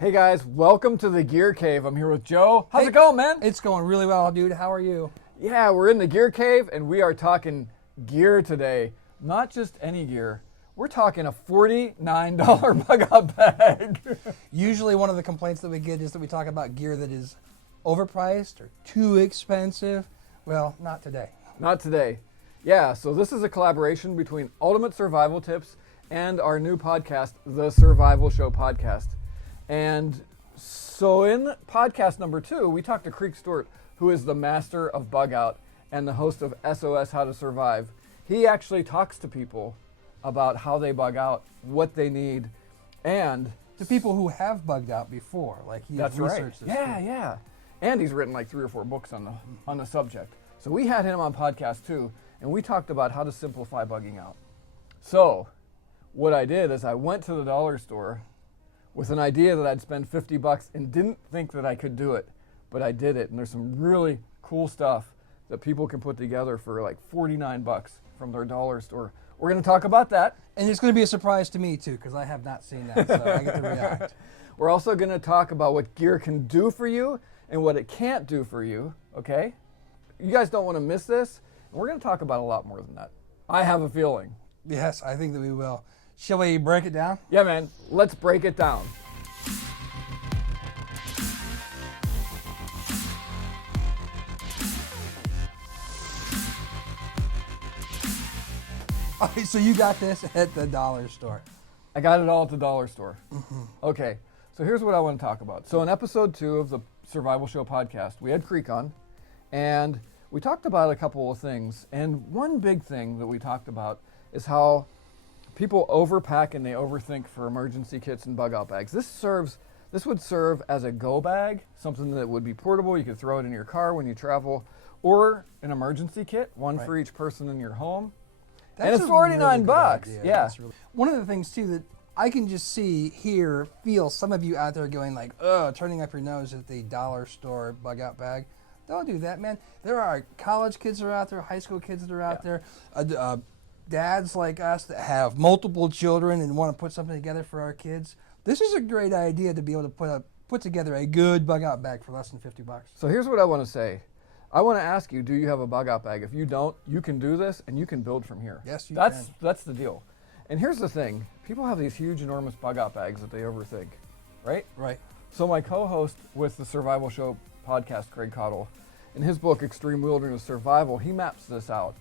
Hey guys, welcome to the Gear Cave. I'm here with Joe. How's it going, man? It's going really well, dude. How are you? Yeah, we're in the Gear Cave and we are talking gear today. Not just any gear. We're talking a $49 bug-out bag. Usually one of the complaints that we get is that we talk about gear that is overpriced or too expensive. Well, not today. Not today. Yeah, so this is a collaboration between Ultimate Survival Tips and our new podcast, The Survival Show Podcast. And so in podcast number 2, we talked to Creek Stewart, who is the master of bug out and the host of SOS How to Survive. He actually talks to people about how they bug out, what they need, and To people who have bugged out before, like he's that's right. researched this. Yeah. And he's written like 3 or 4 books on the subject. So we had him on podcast too, and we talked about how to simplify bugging out. So what I did is I went to the dollar store with an idea that I'd spend $50 and didn't think that I could do it, but I did it. And there's some really cool stuff that people can put together for like $49 from their dollar store. We're going to talk about that. And it's going to be a surprise to me too, because I have not seen that, so I get to react. We're also going to talk about what gear can do for you and what it can't do for you, okay? You guys don't want to miss this. And we're going to talk about a lot more than that. I have a feeling. Yes, I think that we will. Shall we break it down? Yeah, man, let's break it down. Okay, so you got this at the dollar store. I got it all at the dollar store. Okay, so here's what I want to talk about. So in episode 2 of the Survival Show podcast, we had Creek on, and we talked about a couple of things. And one big thing that we talked about is how people overpack and they overthink for emergency kits and bug out bags. This would serve as a go bag, something that would be portable. You could throw it in your car when you travel, or an emergency kit, one for each person in your home. And it's $49 bucks. Yeah. One of the things too that I can just see, hear, feel some of you out there going like, "Oh, turning up your nose at the dollar store bug out bag." Don't do that, man. There are college kids that are out there, high school kids that are out there, dads like us that have multiple children and want to put something together for our kids. This is a great idea to be able to put together a good bug out bag for less than $50. So here's what I want to say. I want to ask you, do you have a bug out bag? If you don't, you can do this and you can build from here. Yes, you can. That's the deal. And here's the thing. People have these huge, enormous bug out bags that they overthink, right? Right. So my co-host with the Survival Show podcast, Craig Cottle, in his book, Extreme Wilderness Survival, he maps this out.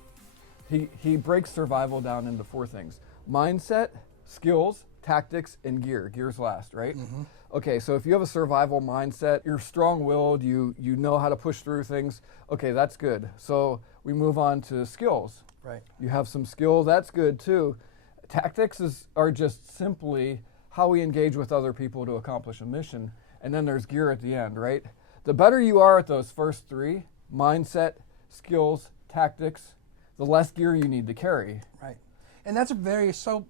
He breaks survival down into 4 things: mindset, skills, tactics, and gear. Gear's last, right? Mm-hmm. Okay, so if you have a survival mindset, you're strong-willed, you know how to push through things, okay, that's good. So we move on to skills. Right. You have some skills, that's good too. Tactics are just simply how we engage with other people to accomplish a mission. And then there's gear at the end, right? The better you are at those first 3, mindset, skills, tactics, the less gear you need to carry. Right. And that's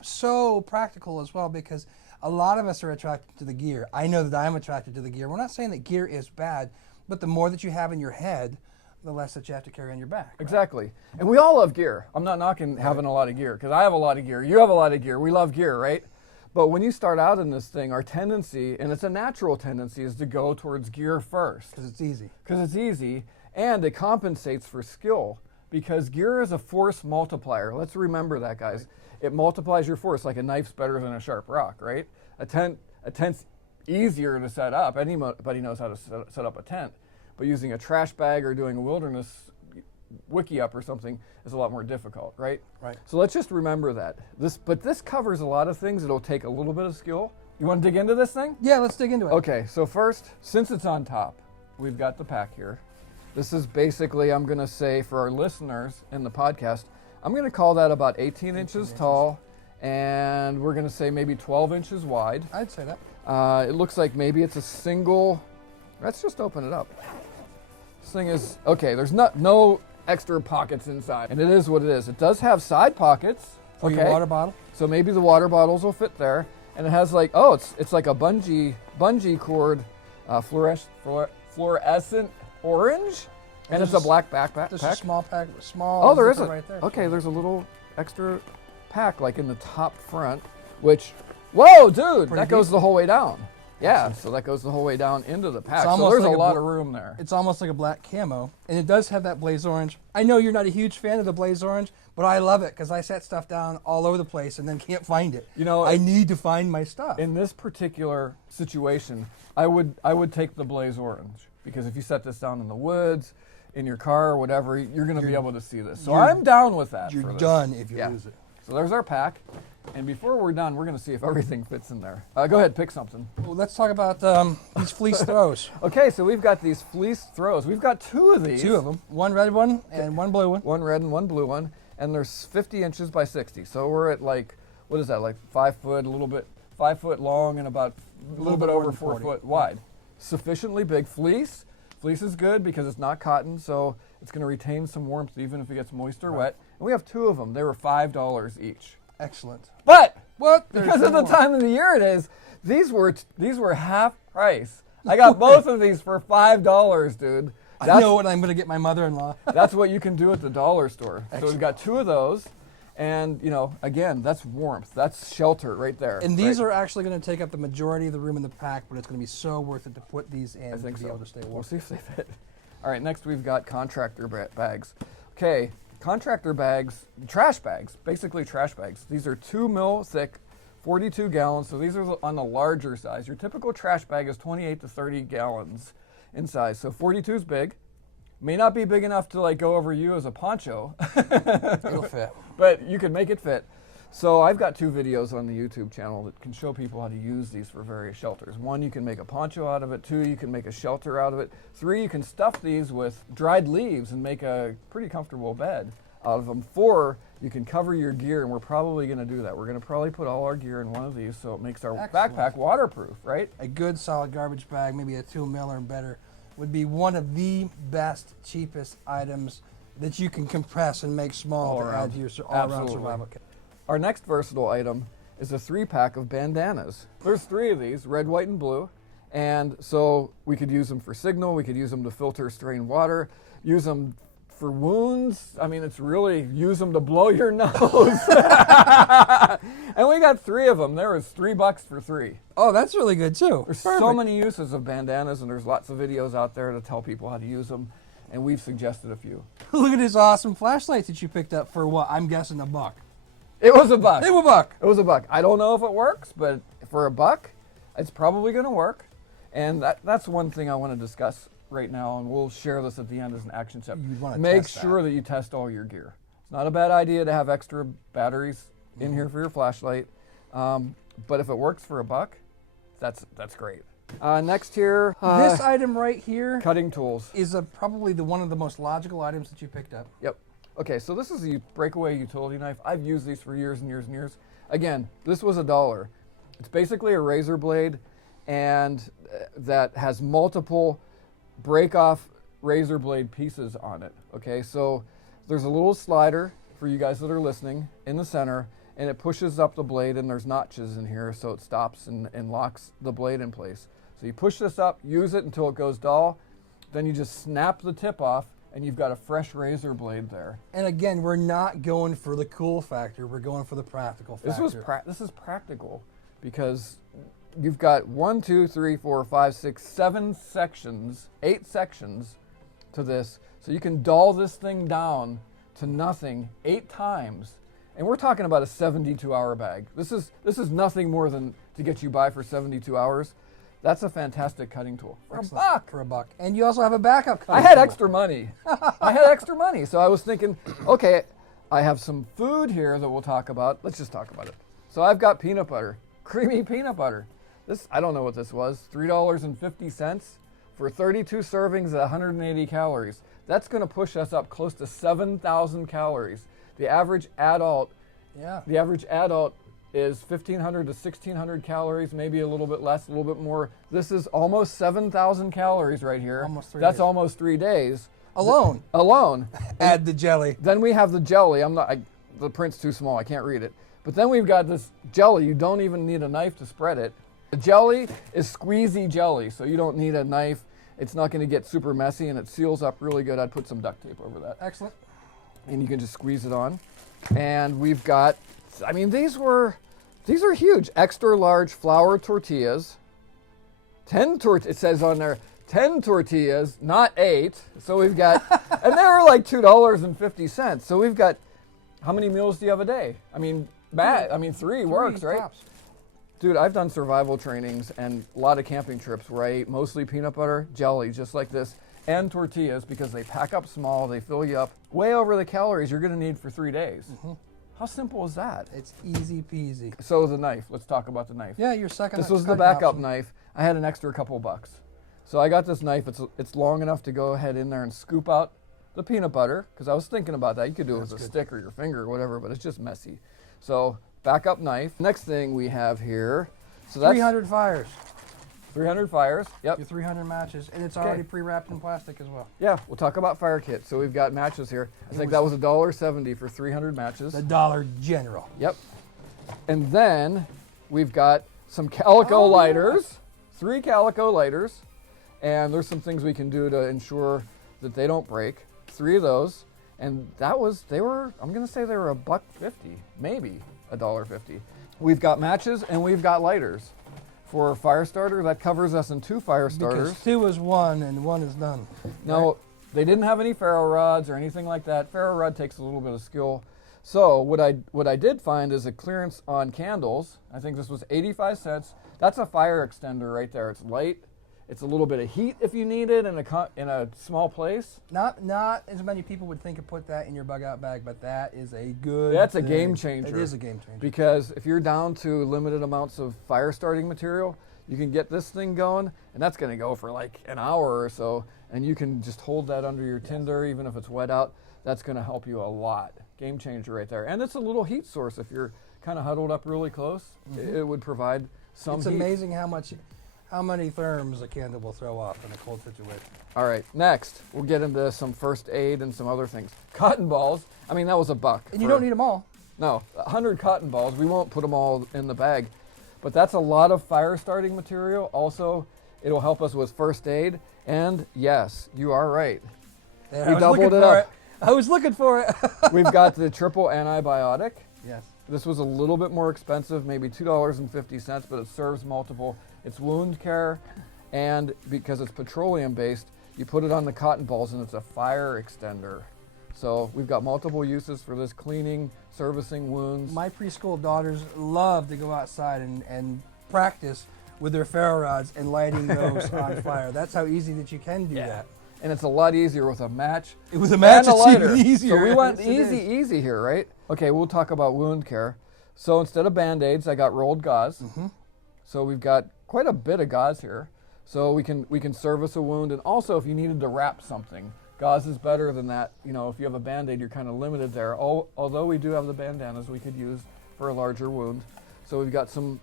so practical as well, because a lot of us are attracted to the gear. I know that I'm attracted to the gear. We're not saying that gear is bad, but the more that you have in your head, the less that you have to carry on your back. Right? Exactly. And we all love gear. I'm not knocking having a lot of gear, because I have a lot of gear. You have a lot of gear. We love gear, right? But when you start out in this thing, our tendency, and it's a natural tendency, is to go towards gear first. Because it's easy. Because it's easy, and it compensates for skill. Because gear is a force multiplier. Let's remember that, guys. Right. It multiplies your force. Like a knife's better than a sharp rock, right? A tent's easier to set up. Anybody knows how to set up a tent. But using a trash bag or doing a wilderness wiki up or something is a lot more difficult, right? Right. So let's just remember that. But this covers a lot of things. It'll take a little bit of skill. You want to dig into this thing? Yeah, let's dig into it. Okay, so first, since it's on top, we've got the pack here. This is basically, I'm going to say for our listeners in the podcast, I'm going to call that about 18 inches tall, and we're going to say maybe 12 inches wide. I'd say that. It looks like maybe it's a single, let's just open it up. This thing is, okay, there's no extra pockets inside, and it is what it is. It does have side pockets. For your water bottle. So maybe the water bottles will fit there, and it has like, it's like a bungee cord, fluorescent orange, and it's a black backpack. There's a small pack, Oh, there is right there. Okay, there's a little extra pack like in the top front, which, whoa, dude, that goes the whole way down. Yeah, so that goes the whole way down into the pack. So almost there's like a a lot of room there. It's almost like a black camo, and it does have that blaze orange. I know you're not a huge fan of the blaze orange, but I love it because I set stuff down all over the place and then can't find it. You know, I need to find my stuff. In this particular situation, I would take the blaze orange, because if you set this down in the woods, in your car or whatever, you're going to be able to see this. So I'm down with that. You're done if you lose it. So there's our pack. And before we're done, we're going to see if everything fits in there. Go ahead, pick something. Well, let's talk about these fleece throws. Okay, so we've got these fleece throws. We've got 2 of these. 2 of them. One red one and one blue one. One red and one blue one. And there's 50 inches by 60. So we're at like, what is that, like 5 foot, 5 foot long and about a little bit over 4 foot wide. Sufficiently big. Fleece. Fleece is good because it's not cotton, so it's going to retain some warmth even if it gets moist or wet. And we have 2 of them. They were $5 each. Excellent. But what? Because of the time of the year it is, these were half price. I got both of these for $5, dude. I know what I'm going to get my mother-in-law. That's what you can do at the dollar store. Excellent. So we've got 2 of those, and again, that's warmth, that's shelter right there. And these are actually going to take up the majority of the room in the pack, but it's going to be so worth it to put these in to be able to stay warm. We'll see if they fit. All right, next we've got contractor bags. Okay. Contractor bags, trash bags, basically trash bags. These are 2 mil thick, 42 gallons, so these are on the larger size. Your typical trash bag is 28 to 30 gallons in size, so 42 is big. May not be big enough to like go over you as a poncho. It'll fit. But you can make it fit. So I've got 2 videos on the YouTube channel that can show people how to use these for various shelters. 1, you can make a poncho out of it. 2, you can make a shelter out of it. 3, you can stuff these with dried leaves and make a pretty comfortable bed out of them. 4, you can cover your gear, and we're probably going to do that. We're going to probably put all our gear in one of these so it makes our backpack waterproof, right? A good solid garbage bag, maybe a 2 mil or better, would be one of the best, cheapest items that you can compress and make small to add to your all-around survival kit. Our next versatile item is a 3-pack of bandanas. There's 3 of these, red, white, and blue. And so we could use them for signal, we could use them to filter strained water, use them for wounds. I mean, it's really use them to blow your nose. And we got 3 of them. There was $3 for 3. Oh, that's really good too. There's so many uses of bandanas, and there's lots of videos out there to tell people how to use them. And we've suggested a few. Look at this awesome flashlight that you picked up for what? I'm guessing $1. It was $1. It was $1. It was $1. I don't know if it works, but for $1, it's probably going to work. And that's one thing I want to discuss right now, and we'll share this at the end as an action step. Make sure that you test all your gear. It's not a bad idea to have extra batteries in here for your flashlight, but if it works for $1, that's great. Next here, this item right here, cutting tools, is probably one of the most logical items that you picked up. Yep. Okay, so this is a breakaway utility knife. I've used these for years and years and years. Again, this was $1. It's basically a razor blade, and that has multiple break-off razor blade pieces on it. Okay, so there's a little slider for you guys that are listening in the center, and it pushes up the blade, and there's notches in here, so it stops and locks the blade in place. So you push this up, use it until it goes dull, then you just snap the tip off, and you've got a fresh razor blade there. And again, we're not going for the cool factor, we're going for the practical factor. This is practical because you've got 1, 2, 3, 4, 5, 6, 7 sections, 8 sections to this. So you can dull this thing down to nothing 8 times. And we're talking about a 72-hour bag. This is nothing more than to get you by for 72 hours. That's a fantastic cutting tool. For $1. For $1. And you also have a backup cutting I had tool. extra money. I had extra money. So I was thinking, okay, I have some food here that we'll talk about. Let's just talk about it. So I've got peanut butter, creamy peanut butter. This, I don't know what this was, $3.50 for 32 servings at 180 calories. That's going to push us up close to 7,000 calories. The average adult is 1,500 to 1,600 calories, maybe a little bit less, a little bit more. This is almost 7,000 calories right here. Almost 3 That's days. almost 3 days. Alone. Add the jelly. Then we have the jelly. The print's too small, I can't read it. But then we've got this jelly. You don't even need a knife to spread it. The jelly is squeezy jelly, so you don't need a knife. It's not going to get super messy, and it seals up really good. I'd put some duct tape over that. Excellent. And you can just squeeze it on. And we've got, these are huge. Extra large flour tortillas. It says on there 10 tortillas, not 8. So we've got, and they were like $2.50. So we've got, how many meals do you have a day? I mean, three works, right? Tops. Dude, I've done survival trainings and a lot of camping trips where I ate mostly peanut butter, jelly, just like this, and tortillas because they pack up small, they fill you up way over the calories you're going to need for 3 days. How simple is that? It's easy peasy. So the knife, let's talk about the knife. Yeah, your second. This was the backup knife. I had an extra couple bucks. So I got this knife. It's long enough to go ahead in there and scoop out the peanut butter, because I was thinking about that. You could do it with a stick or your finger or whatever, but it's just messy. So backup knife. Next thing we have here. So that's 300 fires. 300 fires. Yep. Your 300 matches, and it's already pre-wrapped in plastic as well. Yeah, we'll talk about fire kit. So we've got matches here. I think that was $1.70 for 300 matches. The Dollar General. Yep. And then we've got some calico lighters, 3 calico lighters, and there's some things we can do to ensure that they don't break. 3 of those, and I'm gonna say they were $1.50, maybe $1.50. We've got matches and we've got lighters. For a fire starter, that covers us in 2 fire starters. Because 2 is 1 and 1 is none. No, right? They didn't have any ferro rods or anything like that. Ferro rod takes a little bit of skill. So what I did find is a clearance on candles. I think this was 85 cents. That's a fire extender right there. It's light. It's a little bit of heat if you need it in a small place. Not as many people would think of put that in your bug out bag, but that is a good That's thing. a game changer. It is a game changer. Because if you're down to limited amounts of fire starting material, you can get this thing going, and that's going to go for like an hour or so, and you can just hold that under your tinder even if it's wet out. That's going to help you a lot. Game changer right there. And it's a little heat source. If you're kind of huddled up really close, it would provide some It's heat. amazing how many therms a candle will throw off in a cold situation. All right, next, we'll get into some first aid and some other things. Cotton balls, I mean, that was $1. And you don't need them all. No, 100 cotton balls. We won't put them all in the bag, but that's a lot of fire starting material. Also, it'll help us with first aid. And yes, you are right. Yeah, we doubled it up. I was looking for it. We've got the triple antibiotic. Yes. This was a little bit more expensive, maybe $2.50, but it serves multiple. It's wound care, and because it's petroleum based, you put it on the cotton balls and it's a fire extender. So we've got multiple uses for this: cleaning, servicing wounds. My preschool daughters love to go outside and practice with their ferro rods and lighting those on fire. That's how easy that you can do that. And it's a lot easier with a match. With a match, and a it's lighter. even easier. So we went Yes, easy here, right? Okay, we'll talk about wound care. So instead of Band-Aids, I got rolled gauze. So we've got quite a bit of gauze here. So we can service a wound, and also if you needed to wrap something, gauze is better than that. You know, if you have a Band-Aid, you're kind of limited there. Although we do have the bandanas we could use for a larger wound. So we've got some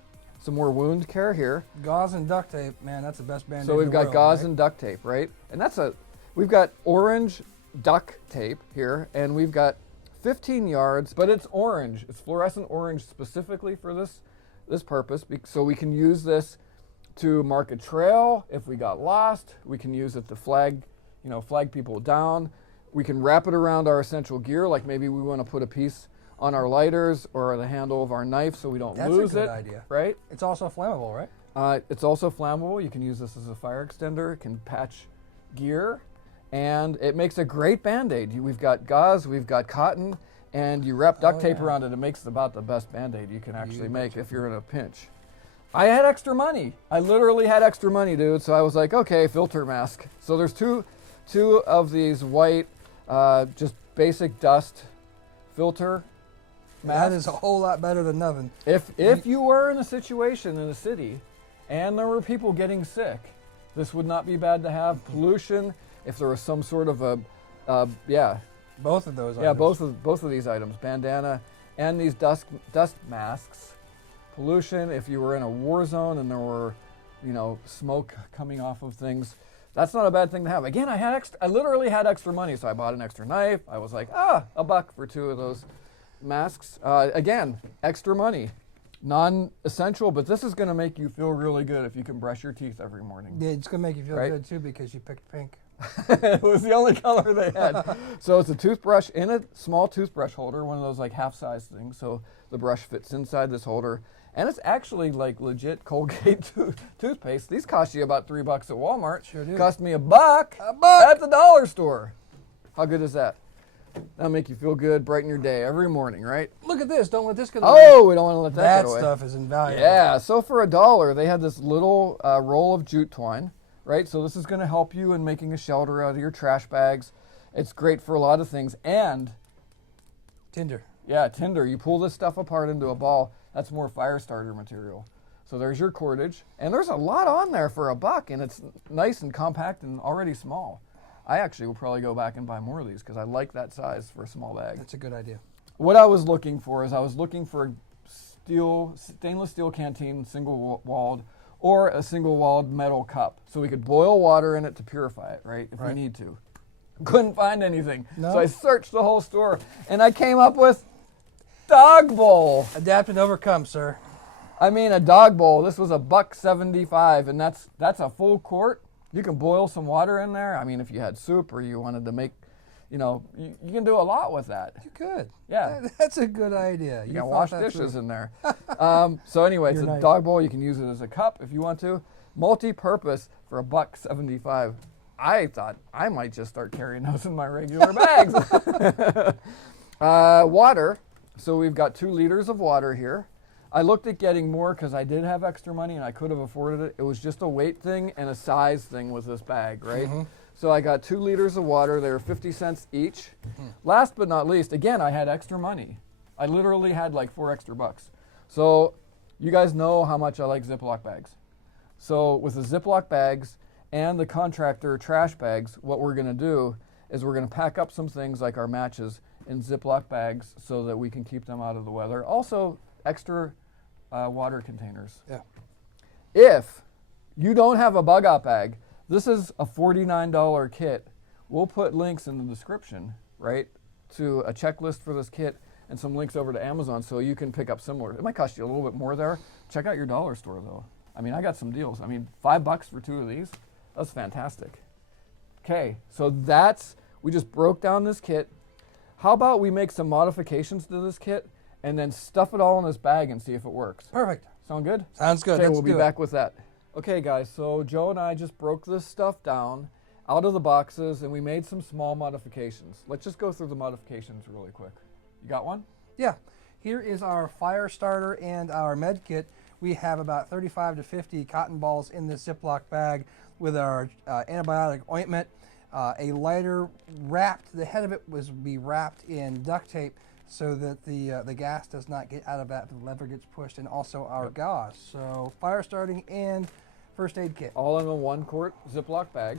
more wound care here. Gauze and duct tape, man, that's the best Band-Aid. So we've got gauze right? and duct tape, right? And we've got orange duct tape here, and we've got 15 yards, but it's orange. It's fluorescent orange specifically for this purpose. So we can use this to mark a trail if we got lost. We can use it to flag people down. We can wrap it around our essential gear, like maybe we want to put a piece on our lighters or the handle of our knife so we don't lose it. That's a good idea. Right? It's also flammable, right? It's also flammable. You can use this as a fire extender. It can patch gear, and it makes a great Band-Aid. We've got gauze, we've got cotton, and you wrap duct tape around it. It makes about the best Band-Aid you can actually make if you're in a pinch. I had extra money. I literally had extra money, dude. So I was like, okay, filter mask. So there's two of these white, just basic dust filter masks. That is a whole lot better than nothing. If you were in a situation in a city and there were people getting sick, this would not be bad to have. Pollution, if there was some sort of Both of those items. Yeah, both of these items, bandana and these dust masks. Pollution, if you were in a war zone and there were, smoke coming off of things, that's not a bad thing to have. Again, I literally had extra money, so I bought an extra knife. I was like, $1 for 2 of those masks. Again, extra money. Non-essential, but this is going to make you feel really good if you can brush your teeth every morning. Yeah, it's going to make you feel good too because you picked pink. It was the only color they had. So it's a toothbrush in a small toothbrush holder, one of those like half-size things, so the brush fits inside this holder. And it's actually like legit Colgate toothpaste. These cost you about $3 at Walmart. Sure do. Cost me $1 at the dollar store. How good is that? That'll make you feel good, brighten your day every morning, right? Look at this. Don't let this go Oh, away. we don't want to let that go away. Stuff is invaluable. Yeah, so for $1, they had this little roll of jute twine, right? So this is going to help you in making a shelter out of your trash bags. It's great for a lot of things. And Tinder. yeah, tinder. You pull this stuff apart into a ball. That's more fire starter material. So there's your cordage. And there's a lot on there for $1, and it's nice and compact and already small. I actually will probably go back and buy more of these because I like that size for a small bag. That's a good idea. What I was looking for is a stainless steel canteen, single-walled, or a single-walled metal cup. So we could boil water in it to purify it, right, if we need to. Couldn't find anything. No? So I searched the whole store, and I came up with dog bowl. Adapt and overcome, sir. I mean, a dog bowl. This was $1.75, and that's a full quart. You can boil some water in there. I mean, if you had soup or you wanted to make, you can do a lot with that. You could. Yeah. That's a good idea. You can wash dishes in there. So anyway, it's a dog bowl. You can use it as a cup if you want to. Multi-purpose for $1.75. I thought I might just start carrying those in my regular bags. Water. So we've got 2 liters of water here. I looked at getting more because I did have extra money and I could have afforded it. It was just a weight thing and a size thing with this bag, right? Mm-hmm. So I got 2 liters of water. They were 50 cents each. Mm-hmm. Last but not least, again, I had extra money. I literally had like $4 extra. So you guys know how much I like Ziploc bags. So with the Ziploc bags and the contractor trash bags, what we're going to do is we're going to pack up some things like our matches in Ziploc bags so that we can keep them out of the weather. Also, extra water containers. Yeah. If you don't have a bug out bag, this is a $49 kit. We'll put links in the description, right, to a checklist for this kit and some links over to Amazon so you can pick up similar. It might cost you a little bit more there. Check out your dollar store though. I mean, I got some deals. I mean, $5 for 2 of these. That's fantastic. Okay, so we just broke down this kit. How about we make some modifications to this kit and then stuff it all in this bag and see if it works? Perfect. Sound good? Sounds good. Okay, we'll be back with that. Okay, guys, so Joe and I just broke this stuff down out of the boxes and we made some small modifications. Let's just go through the modifications really quick. You got one? Yeah. Here is our fire starter and our med kit. We have about 35 to 50 cotton balls in this Ziploc bag with our antibiotic ointment. A lighter wrapped, the head of it was be wrapped in duct tape so that the gas does not get out of that, the lever gets pushed, and also our gauze. So fire starting and first aid kit. All in a 1-quart Ziploc bag.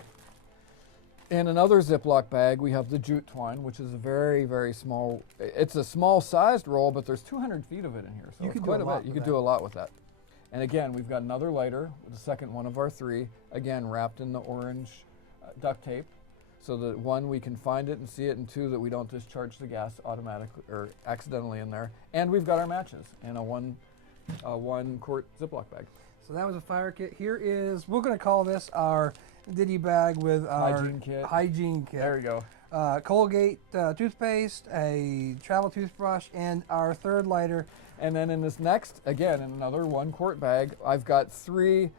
In another Ziploc bag, we have the jute twine, which is a very, very small, it's a small sized roll, but there's 200 feet of it in here. So you it's could quite do a lot. You could do a lot with that. And again, we've got another lighter, the second one of our 3, again, wrapped in the orange duct tape. So that 1, we can find it and see it, and 2, that we don't discharge the gas automatically or accidentally in there. And we've got our matches in a 1-quart Ziploc bag. So that was a fire kit. Here is, we're going to call this our ditty bag with our hygiene kit. There you go. Colgate toothpaste, a travel toothbrush, and our 3rd lighter. And then in this next, again, in another 1-quart bag, I've got 3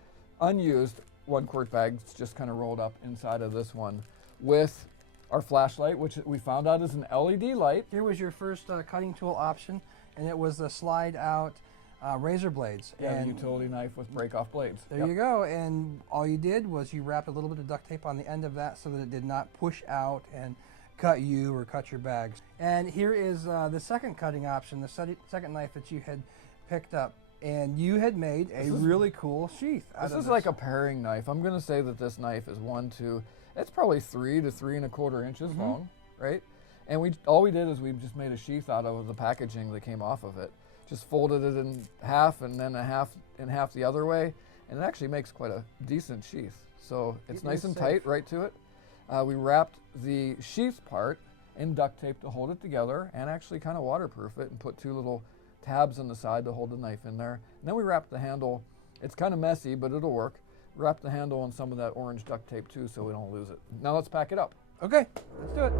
unused 1-quart bags just kind of rolled up inside of this one with our flashlight, which we found out is an LED light. Here was your first cutting tool option, and it was the slide out razor blades. Yeah, and the utility knife with break-off blades. There you go. And all you did was you wrapped a little bit of duct tape on the end of that so that it did not push out and cut you or cut your bags. And here is the second cutting option, the second knife that you had picked up. And you had made a really cool sheath out of this. This is like a paring knife. I'm going to say that this knife is it's probably 3 to 3 1/4 inches long, right? And all we did is we just made a sheath out of the packaging that came off of it. Just folded it in half and then half the other way, and it actually makes quite a decent sheath. So it's nice and tight right to it. We wrapped the sheath part in duct tape to hold it together and actually kind of waterproof it and put 2 little tabs on the side to hold the knife in there. And then we wrapped the handle. It's kind of messy, but it'll work. Wrap the handle on some of that orange duct tape too so we don't lose it. Now let's pack it up. Okay, let's do it.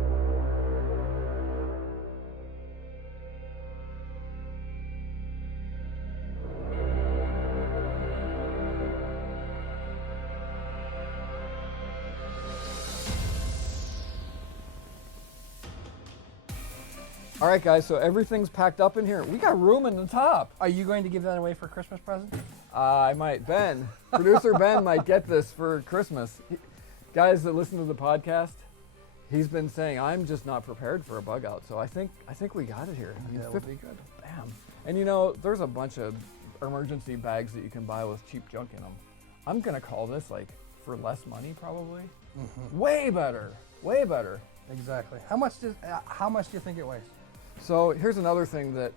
All right, guys, so everything's packed up in here. We got room in the top. Are you going to give that away for a Christmas present? I might. Producer Ben might get this for Christmas. Guys that listen to the podcast, he's been saying, I'm just not prepared for a bug out. So I think we got it here. I mean, That would be good. Bam. And you know, there's a bunch of emergency bags that you can buy with cheap junk in them. I'm going to call this like for less money probably. Way better. Way better. Exactly. How much do you think it weighs? So here's another thing that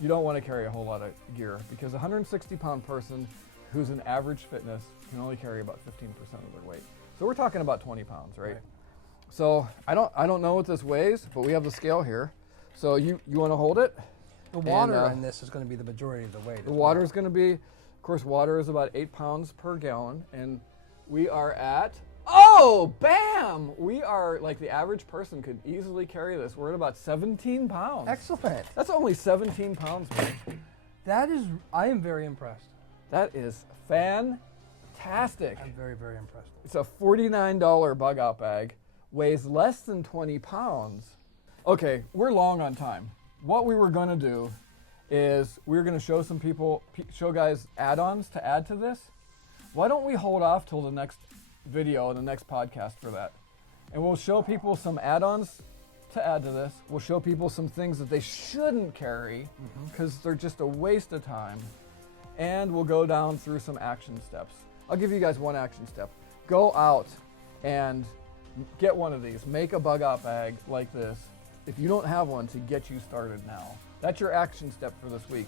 you don't want to carry a whole lot of gear, because a 160-pound person who's an average fitness can only carry about 15% of their weight. So we're talking about 20 pounds, right? So I don't know what this weighs, but we have the scale here. So you want to hold it? The water in this is going to be the majority of the weight. The water is going to be, of course, water is about 8 pounds per gallon, and we are at, oh, bam! We are, like the average person could easily carry this. We're at about 17 pounds. Excellent. That's only 17 pounds, man. I am very impressed. That is fantastic. I'm very, very impressed. It's a $49 bug out bag, weighs less than 20 pounds. Okay, we're long on time. What we were gonna do is we were gonna show guys add-ons to add to this. Why don't we hold off till the next video, the next podcast for that? And we'll show people some add-ons to add to this. We'll show people some things that they shouldn't carry because they're just a waste of time. And we'll go down through some action steps. I'll give you guys one action step. Go out and get one of these. Make a bug out bag like this if you don't have one, to get you started now. That's your action step for this week.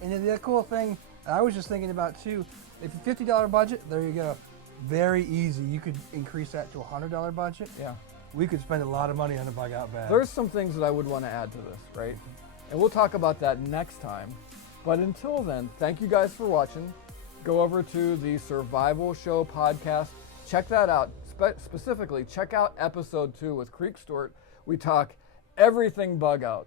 And the cool thing I was just thinking about too, if a $50 budget, there you go. Very easy. You could increase that to a $100 budget. Yeah. We could spend a lot of money on a bug out bag. There's some things that I would want to add to this, right? And we'll talk about that next time. But until then, thank you guys for watching. Go over to the Survival Show podcast. Check that out. Specifically, check out episode 2 with Creek Stewart. We talk everything bug out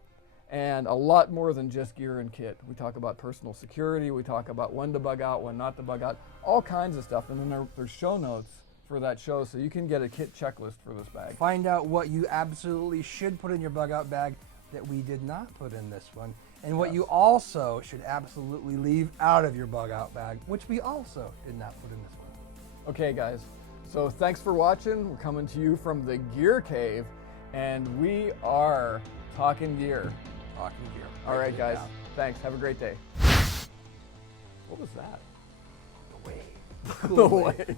and a lot more than just gear and kit. We talk about personal security. We talk about when to bug out, when not to bug out, all kinds of stuff. And then there's show notes for that show, so you can get a kit checklist for this bag. Find out what you absolutely should put in your bug out bag that we did not put in this one, and what you also should absolutely leave out of your bug out bag, which we also did not put in this one. Okay, guys, so thanks for watching. We're coming to you from the Gear Cave, and we are talking gear. Talking gear. All right, guys. Thanks. Have a great day. What was that? The wave. The wave.